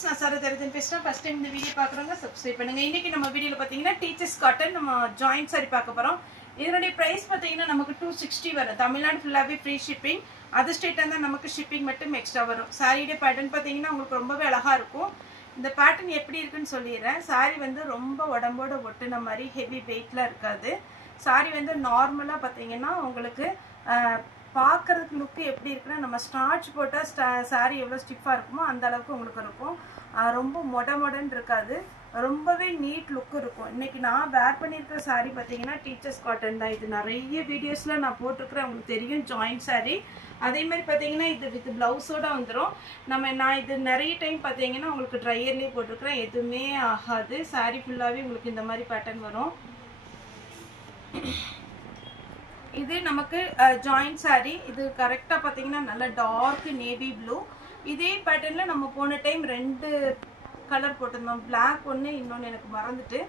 friends, நான் சரதரதன் பேசுறேன். First time இந்த வீடியோ பார்க்குறவங்க சப்ஸ்கிரைப் பண்ணுங்க. இன்னைக்கு நம்ம வீடியோல பாத்தீங்கன்னா டீச்சர்ஸ் காட்டன் நம்ம ஜாயிண்ட் சாரி பார்க்க போறோம். இதனுடைய பிரைஸ் பாத்தீங்கன்னா நமக்கு 260 வரும். தமிழ்நாடு ஃபுல்லாவே ஃப்ரீ ஷிப்பிங். அதர் ஸ்டேட்டா இருந்தா நமக்கு ஷிப்பிங் மட்டும் எக்ஸ்ட்ரா வரும். சாரியோட பேட்டர்ன் பாத்தீங்கன்னா உங்களுக்கு ரொம்பவே அழகா இருக்கும். இந்த பேட்டர்ன் எப்படி இருக்குன்னு சொல்லிடுறேன். சாரி வந்து ரொம்ப உடம்போட ஒட்டுன மாதிரி ஹெவி வெயிட்ல இருக்காது. சாரி வந்து நார்மலா பாத்தீங்கன்னா உங்களுக்கு பார்க்கறதுக்கு லுக் எப்படி இருக்குன்னா நம்ம ஸ்டார்ச் போட்டால் சாரி எவ்வளோ ஸ்டிஃபாக இருக்குமோ அந்த அளவுக்கு உங்களுக்கு இருக்கும். ரொம்ப மொடன்னு இருக்காது, ரொம்பவே நீட் லுக் இருக்கும். இன்னைக்கு நான் வேர் பண்ணியிருக்கிற சாரி பார்த்தீங்கன்னா டீச்சர்ஸ் காட்டன் தான். இது நிறைய வீடியோஸில் நான் போட்டிருக்கிறேன், உங்களுக்கு தெரியும், ஜாயிண்ட் சாரி. அதே மாதிரி பார்த்தீங்கன்னா இது வித் ப்ளவுஸோட வந்துடும். நான் இது நிறைய டைம் பார்த்தீங்கன்னா உங்களுக்கு ட்ரையர்லேயே போட்டிருக்கிறேன், எதுவுமே ஆகாது. சாரி ஃபுல்லாகவே உங்களுக்கு இந்த மாதிரி பேட்டர்ன் வரும். இது நமக்கு ஜாயிண்ட் சாரி. இது கரெக்டா பாத்தீங்கன்னா நல்ல டார்க் நேவி ப்ளூ. இதே பேட்டர்ன்ல நம்ம போன டைம் 2 கலர் போட்டிருந்தோம், பிளாக் ஒன்று, இன்னொன்று எனக்கு மறந்துட்டு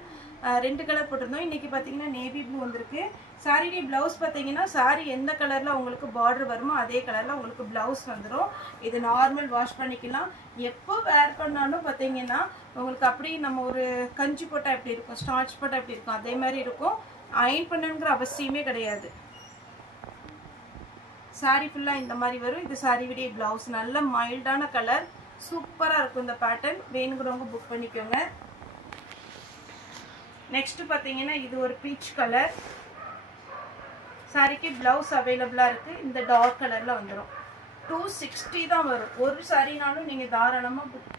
2 கலர் போட்டிருந்தோம். இன்னைக்கு பாத்தீங்கன்னா நேவி ப்ளூ வந்திருக்கு. சாரியுடைய பிளவுஸ் பாத்தீங்கன்னா சாரி எந்த கலர்ல உங்களுக்கு பார்டர் வருமோ அதே கலர்ல உங்களுக்கு பிளவுஸ் வந்துடும். இது நார்மல் வாஷ் பண்ணிக்கலாம். எப்போ வேர் பண்ணாலும் பாத்தீங்கன்னா உங்களுக்கு அப்படியே நம்ம ஒரு கஞ்சி போட்டா எப்படி இருக்கும், ஸ்டார்ச் போட்டா எப்படி இருக்கும், அதே மாதிரி இருக்கும். அயன் பண்ணணுங்கிற அவசியமே கிடையாது. சாரி ஃபுல்லா இந்த மாதிரி வரும். இது சாரியுடைய பிளவுஸ். நல்ல மைல்டான கலர், சூப்பரா இருக்கும் இந்த பேட்டர்ன். வேணுங்கிறவங்க புக் பண்ணிக்கோங்க. நெக்ஸ்ட் பாத்தீங்கன்னா இது ஒரு பீச் கலர். சாரிக்கு பிளவுஸ் அவைலபிளா இருக்கு. இந்த டார்க் கலர்ல வந்துடும். 260 தான் வரும். ஒரு சாரினாலும் நீங்க தாராளமா புக்.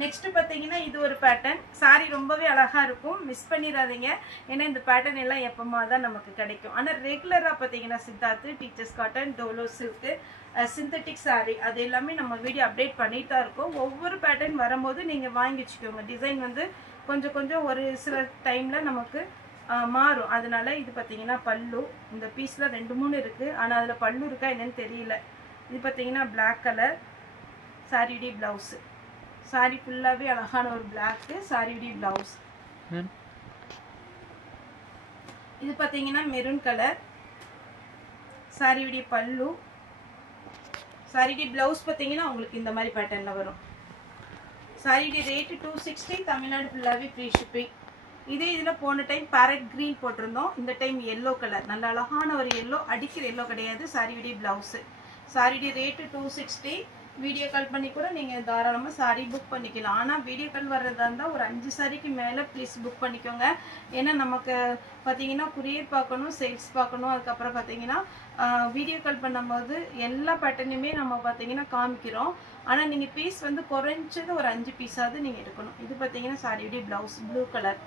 நெக்ஸ்ட் பாத்தீங்கன்னா இது ஒரு பேட்டர்ன். சாரி ரொம்பவே அழகா இருக்கும், மிஸ் பண்ணிடாதீங்க. ஏன்னா இந்த பேட்டர்ன் எல்லாம் எப்பமா தான் நமக்கு கிடைக்கும். ஆனா ரெகுலரா பாத்தீங்கன்னா Siddharth, teachers cotton, Dolo silk, synthetic sorry அது எல்லாமே நம்ம வீடியோ அப்டேட் பண்ணிட்டு தான் இருக்கோம். ஒவ்வொரு பேட்டர்ன் வரும்போது நீங்க வாங்கி வச்சுக்கோங்க. டிசைன் வந்து கொஞ்சம் கொஞ்சம் ஒரு சில டைம்ல நமக்கு மாறும். அதனால இது பாத்தீங்கன்னா பல்லு. இந்த பீஸ்ல 2-3 இருக்கு, ஆனா அதுல பல்லு இருக்கா என்னன்னு தெரியல. இது பாத்தீங்கன்னா பிளாக் கலர். சாரியுடைய பிளவுஸ். சாரி ஃபுல்லாவே அழகான ஒரு பிளாக். சாரியுடைய பிளவுஸ். இது பாத்தீங்கன்னா மெரூன் கலர். சாரியுடைய பல்லு. சாரியுடைய பிளவுஸ் பாத்தீங்கன்னா உங்களுக்கு இந்த மாதிரி பேட்டர்ன்ல வரும். சாரியுடைய ரேட் 260. தமிழ்நாடு ஃபுல்லாவே ஃப்ரீ ஷிப்பிங். இதே இதுல போன டைம் பேரட் கிரீன் போட்டிருந்தோம். இந்த டைம் எல்லோ கலர், நல்ல அழகான ஒரு எல்லோ, அடிக்கிற எல்லோ கிடையாது. சாரியுடைய பிளவுஸ். சாரியுடைய ரேட் 260. வீடியோ கால் பண்ணி கூட நீங்க தாராளமா சாரி புக் பண்ணிக்கலாம். ஆனா வீடியோ கால் வர்றதா இருந்தா ஒரு 5 சாரிக்கு மேல ப்ளீஸ் புக் பண்ணிக்கோங்க. ஏன்னா நமக்கு பாத்தீங்கன்னா குரியர் பார்க்கணும், சேல்ஸ் பார்க்கணும். அதுக்கப்புறம் பாத்தீங்கன்னா வீடியோ கால் பண்ணும்போது எல்லா பேட்டர்னுமே நம்ம பாத்தீங்கன்னா காமிக்கிறோம். ஆனா நீங்க பீஸ் வந்து குறைஞ்சது ஒரு 5 பீஸாவது நீங்க எடுக்கணும். இது பாத்தீங்கன்னா சாரியுடைய blouse blue colour,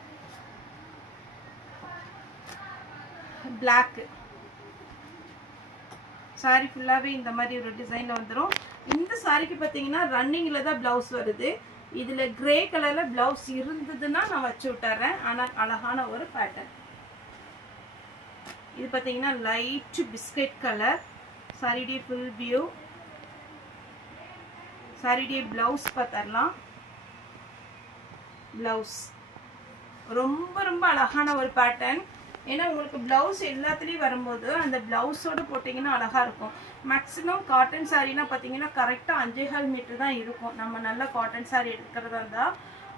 black. Sari ஃபுல்லாவே இந்த மாதிரி ஒரு டிசைன்ல வந்துடும். இந்த சாரிக்கு பாத்தீங்கன்னா ரன்னிங்ல தான் பிளவுஸ் வருது. இதுல கிரே கலர்ல பிளவுஸ் இருந்ததுன்னா நான் வச்சு விட்டுறேன். ஆனா அழகான ஒரு பேட்டர்ன். இது பாத்தீங்கன்னா லைட் பிஸ்கட் கலர். சாரியுடைய ஃபுல் வியூ. சாரியுடைய பிளவுஸ் பார்த்தரலாம். பிளவுஸ் ரொம்ப ரொம்ப அழகான ஒரு பேட்டர்ன். ஏன்னா உங்களுக்கு பிளவுஸ் எல்லாத்துலயும் வரும்போது அந்த பிளவுஸோட போட்டீங்கன்னா அழகா இருக்கும். மேக்ஸிமம் காட்டன் சாரினா பாத்தீங்கன்னா கரெக்டா 5.25 மீட்டர் தான் இருக்கும் நம்ம நல்ல காட்டன் சாரி எடுக்கிறதா இருந்தா.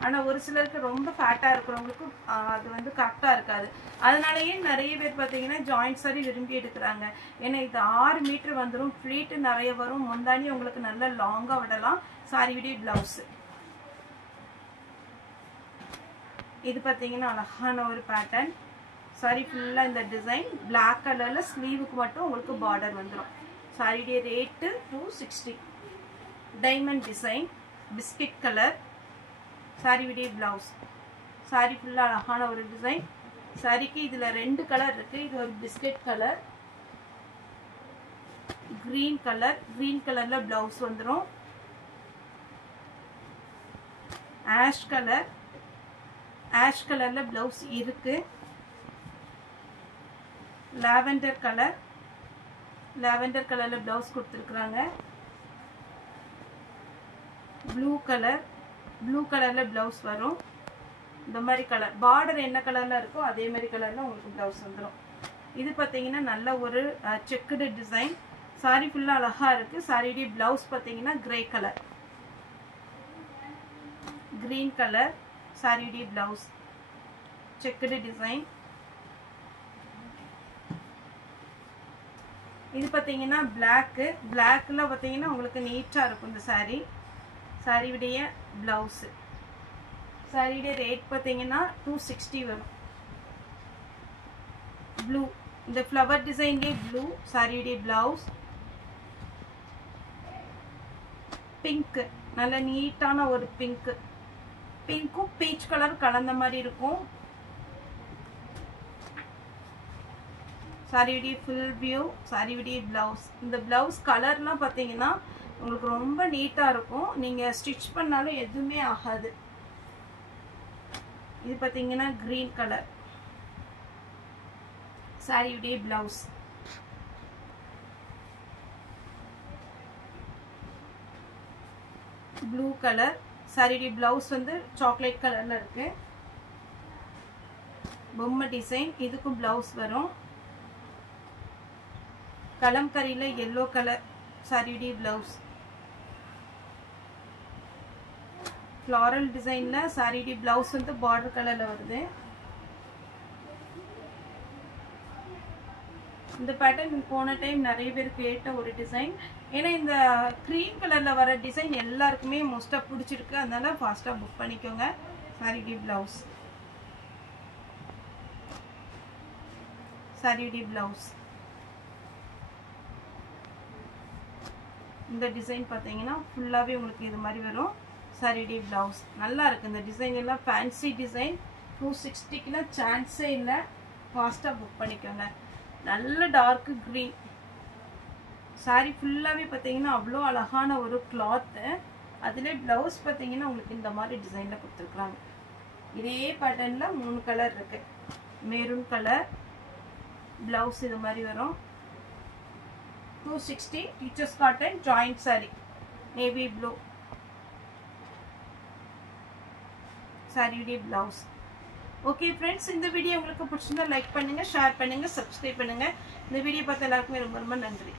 ஆனா ஒரு சிலருக்கு ரொம்ப ஃபேட்டா இருக்கிறவங்களுக்கு அது வந்து கரெக்டா இருக்காது. அதனாலயே நிறைய பேர் பாத்தீங்கன்னா ஜாயிண்ட் சாரி விரும்பி எடுக்கிறாங்க. ஏன்னா இது 6 மீட்டர் வந்துடும், ஃபிளீட் நிறைய வரும், முந்தானி உங்களுக்கு நல்ல லாங்கா விடலாம். சாரியுடைய பிளவுஸ். இது பாத்தீங்கன்னா அழகான ஒரு பேட்டர்ன். சாரி ஃபுல்லா இந்த டிசைன் பிளாக் கலர்ல ஸ்லீவுக்கு மட்டும் உங்களுக்கு பார்டர் வந்துடும். சாரியுடைய rate 260. Diamond design, biscuit colour. சாரியுடைய பிளவுஸ். சாரி ஃபுல்லா அழகான ஒரு டிசைன். சாரிக்கு இதுல 2 கலர் இருக்கு. இது ஒரு biscuit colour, green colour. Green கலர்ல பிளவுஸ் வந்துடும். Ash colour. ஆஷ் கலர்ல பிளவுஸ் இருக்கு. Lavender colour. லாவெண்டர் கலர்ல பிளவுஸ் கொடுத்துருக்காங்க. Blue colour. ப்ளூ கலர்ல பிளவுஸ் வரும். இந்த மாதிரி கலர் பார்டர் என்ன கலர்ல இருக்கோ அதே மாதிரி கலர்ல உங்களுக்கு பிளவுஸ் வந்துடும். இது பாத்தீங்கன்னா நல்ல ஒரு செக்குடு டிசைன். சாரி ஃபுல்லா அழகா இருக்கு. சாரியுடைய பிளவுஸ் பாத்தீங்கன்னா grey colour. green color saree blouse checked design. இது பாத்தீங்கன்னா blackல பாத்தீங்கன்னா உங்களுக்கு நீட்டா இருக்கும் இந்த saree உடைய blouse. saree உடைய ரேட் பாத்தீங்கன்னா 260 வரும். blue இந்த flower design blue saree உடைய blouse. pink நல்ல நீட்டான ஒரு பிங்க்கும் பீச் கலர் கலந்த மாதிரி இருக்கும். சாரியுடைய ஃபுல் வியூ சாரியுடைய பிளவுஸ். இந்த பிளவுஸ் கலர்லாம் பார்த்தீங்கன்னா உங்களுக்கு ரொம்ப நீட்டாக இருக்கும். நீங்கள் ஸ்டிச் பண்ணாலும் எதுவுமே ஆகாது. இது பார்த்தீங்கன்னா கிரீன் கலர் சாரியுடைய பிளவுஸ். ப்ளூ கலர் சாரியுடைய பிளவுஸ் வந்து சாக்லேட் கலர்ல இருக்கு. பொம்மை டிசைன் இதுக்கும் பிளவுஸ் வரும். கலம்கரியில yellow கலர் சாரியுடைய பிளவுஸ். ஃப்ளாரல் டிசைன்ல சாரியுடைய பிளவுஸ் வந்து பார்டர் கலர்ல வருது. இந்த பேட்டர்ன் போன டைம் நிறைய பேர் கேட்ட ஒரு டிசைன். ஏன்னா இந்த கிரீம் கலர்ல வர டிசைன் எல்லாருக்குமே மோஸ்டா பிடிச்சிருக்கு. அதனால ஃபாஸ்டா புக் பண்ணிக்கோங்க. சாரியுடைய பிளவுஸ் சாரியுடைய பிளவுஸ். இந்த டிசைன் பார்த்தீங்கன்னா ஃபுல்லாவே உங்களுக்கு இது மாதிரி வரும். சாரியுடைய பிளவுஸ் நல்லா இருக்கு. இந்த டிசைன் எல்லாம் ஃபேன்சி டிசைன். 260க்குல சான்ஸே இல்லை. ஃபாஸ்டா புக் பண்ணிக்கோங்க. நல்ல டார்க் கிரீன் சாரி ஃபுல்லாவே பார்த்தீங்கன்னா அவ்வளோ அழகான ஒரு கிளாத். அதிலே பிளவுஸ் பார்த்தீங்கன்னா உங்களுக்கு இந்த மாதிரி டிசைன்ல கொடுத்துருக்காங்க. இதே பேட்டர்ன்ல 3 கலர் இருக்கு. மெரூன் கலர் பிளவுஸ் இது மாதிரி வரும். 260 teachers cotton joint sorry navy blue சாரியுடைய பிளவுஸ். ஓகே ஃப்ரெண்ட்ஸ், இந்த வீடியோ உங்களுக்கு பிடிச்சிருந்தா லைக் பண்ணுங்க, ஷேர் பண்ணுங்க, சப்ஸ்கிரைப் பண்ணுங்க. இந்த வீடியோ பார்த்த எல்லாருக்குமே ரொம்ப ரொம்ப நன்றி.